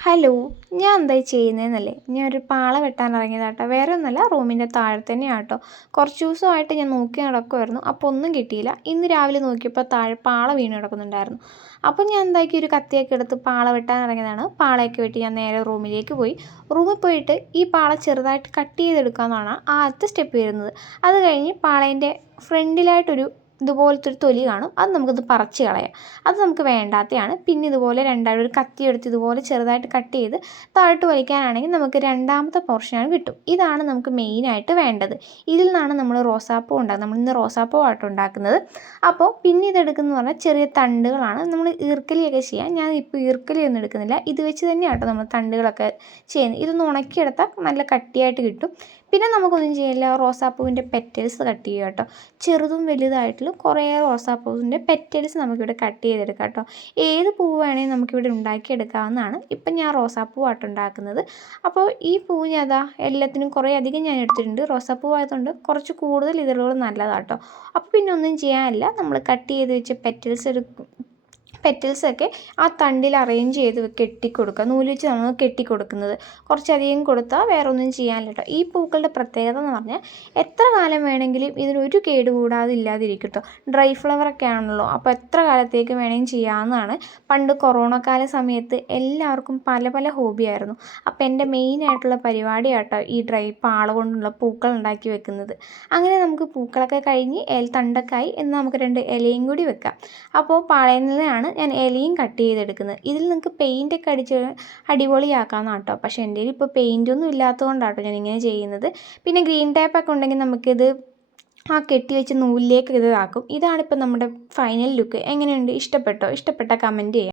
Hello ഞാൻ എന്തായി ചെയ്യുന്നതെന്നല്ലേ ഞാൻ ഒരു പാള വെട്ടാൻ ഇറങ്ങിയതാട്ടോ. വേറെ ഒന്നല്ല റൂമിന്റെ താഴെ തന്നെയാണ് കേട്ടോ കുറച്ച് ദിവസമായിട്ട് ഞാൻ നോക്കി നടക്കുമായിരുന്നു അപ്പോൾ ഒന്നും കിട്ടിയില്ല. ഇന്ന് രാവിലെ നോക്കിയപ്പോൾ താഴെ പാള വീണ് കിടക്കുന്നുണ്ടായിരുന്നു. അപ്പോൾ ഞാൻ എന്താക്കി ഒരു കത്തിയൊക്കെ എടുത്ത് പാള വെട്ടാൻ ഇറങ്ങിയതാണ്. പാളയൊക്കെ വെട്ടി ഞാൻ നേരെ റൂമിലേക്ക് പോയി. റൂമിൽ പോയിട്ട് ഈ പാള ചെറുതായിട്ട് കട്ട് ചെയ്തെടുക്കാമെന്നാണ് ആദ്യത്തെ സ്റ്റെപ്പ് വരുന്നത്. അത് കഴിഞ്ഞ് പാളേന്റെ ഫ്രണ്ടിലായിട്ടൊരു ഇതുപോലത്തെ ഒരു തൊലി കാണും. അത് നമുക്കത് പറിച്ച് കളയാം. അത് നമുക്ക് വേണ്ടാത്തതാണ് പിന്നെ ഇതുപോലെ രണ്ടായിട്ട് ഒരു കത്തി എടുത്ത് ഇതുപോലെ ചെറുതായിട്ട് കട്ട് ചെയ്ത് താഴോട്ട് വലിക്കാനാണെങ്കിൽ നമുക്ക് രണ്ടാമത്തെ പോർഷനാണ് കിട്ടും. ഇതാണ് നമുക്ക് മെയിനായിട്ട് വേണ്ടത്. ഇതിൽ നിന്നാണ് നമ്മൾ റോസാപ്പൂ ഉണ്ടാക്കുന്നത്. നമ്മൾ ഇന്ന് റോസാപ്പൂ ആയിട്ട് ഉണ്ടാക്കുന്നത്. അപ്പോൾ പിന്നെ ഇതെടുക്കുന്നത് പറഞ്ഞാൽ ചെറിയ തണ്ടുകളാണ്. നമ്മൾ ഈർക്കലിയൊക്കെ ചെയ്യാം. ഞാൻ ഇപ്പോൾ ഈർക്കലിയൊന്നും എടുക്കുന്നില്ല. ഇത് വെച്ച് തന്നെയാണ് നമ്മൾ തണ്ടുകളൊക്കെ ചെയ്യുന്നത്. ഇതൊന്ന് ഉണക്കിയെടുത്താൽ നല്ല കട്ടിയായിട്ട് കിട്ടും. പിന്നെ നമുക്കൊന്നും ചെയ്യില്ല. റോസാപ്പൂവിന്റെ പെറ്റൽസ് കട്ട് ചെയ്യുക കേട്ടോ. ചെറുതും വലുതായിട്ടുള്ള കുറേ റോസാപ്പൂവിന്റെ പെറ്റൽസ് നമുക്കിവിടെ കട്ട് ചെയ്തെടുക്കാം കേട്ടോ. ഏത് പൂവ് വേണമെങ്കിൽ നമുക്കിവിടെ ഉണ്ടാക്കിയെടുക്കാവുന്നതാണ്. ഇപ്പം ഞാൻ റോസാപ്പൂവായിട്ട് ഉണ്ടാക്കുന്നത്. അപ്പോൾ ഈ പൂവ് ഞാൻ അതാ എല്ലാത്തിനും കുറേ അധികം ഞാൻ എടുത്തിട്ടുണ്ട്. റോസാപ്പൂവായതുകൊണ്ട് കുറച്ച് കൂടുതൽ ഇതിലുള്ള നല്ലതാണ് കേട്ടോ അപ്പോൾ പിന്നെ ഒന്നും ചെയ്യാനില്ല. നമ്മൾ കട്ട് ചെയ്ത് വെച്ച് പെറ്റൽസ് എടുക്കും പെറ്റൽസൊക്കെ ആ തണ്ടിൽ അറേഞ്ച് ചെയ്ത് കെട്ടിക്കൊടുക്കുക. നൂൽ വെച്ച് നമ്മൾ കെട്ടിക്കൊടുക്കുന്നത്. കുറച്ചധികം കൊടുത്താൽ വേറെ ഒന്നും ചെയ്യാനില്ല കേട്ടോ ഈ പൂക്കളുടെ പ്രത്യേകത എന്ന് പറഞ്ഞാൽ എത്ര കാലം വേണമെങ്കിലും ഇതിനൊരു കേട് കൂടാതെ ഇല്ലാതിരിക്കും കേട്ടോ ഡ്രൈ ഫ്ലവറൊക്കെ ആണല്ലോ. അപ്പോൾ എത്ര കാലത്തേക്ക് വേണമെങ്കിലും ചെയ്യാവുന്നതാണ്. പണ്ട് കൊറോണ കാല സമയത്ത് എല്ലാവർക്കും പല പല ഹോബിയായിരുന്നു അപ്പോൾ എന്റെ മെയിനായിട്ടുള്ള പരിപാടിയാട്ടോ ഈ ഡ്രൈ പാള കൊണ്ടുള്ള പൂക്കൾ ഉണ്ടാക്കി വെക്കുന്നത്. അങ്ങനെ നമുക്ക് പൂക്കളൊക്കെ കഴിഞ്ഞ് എൽ തണ്ടക്കായി എന്ന് നമുക്ക് രണ്ട് ഇലയും കൂടി വെക്കാം. അപ്പോൾ പാളയിൽ നിന്നാണ് ഞാൻ ഇലയും കട്ട് ചെയ്തെടുക്കുന്നത്. ഇതിൽ നിങ്ങൾക്ക് പെയിന്റൊക്കെ അടിച്ച് അടിപൊളിയാക്കാമെന്നാണ് കേട്ടോ പക്ഷേ എന്റെ കയ്യിൽ ഇപ്പോൾ ഇല്ലാത്തതുകൊണ്ടാണ് കേട്ടോ ഞാൻ ഇങ്ങനെ ചെയ്യുന്നത്. പിന്നെ ഗ്രീൻ ടേപ്പൊക്കെ ഉണ്ടെങ്കിൽ നമുക്കിത് ആ കെട്ടി വെച്ച് നൂലിലേക്ക് ഇതാക്കും ഇതാണിപ്പോൾ നമ്മുടെ ഫൈനൽ ലുക്ക് എങ്ങനെയുണ്ട്? ഇഷ്ടപ്പെട്ടോ? ഇഷ്ടപ്പെട്ട കമന്റ് ചെയ്യാം.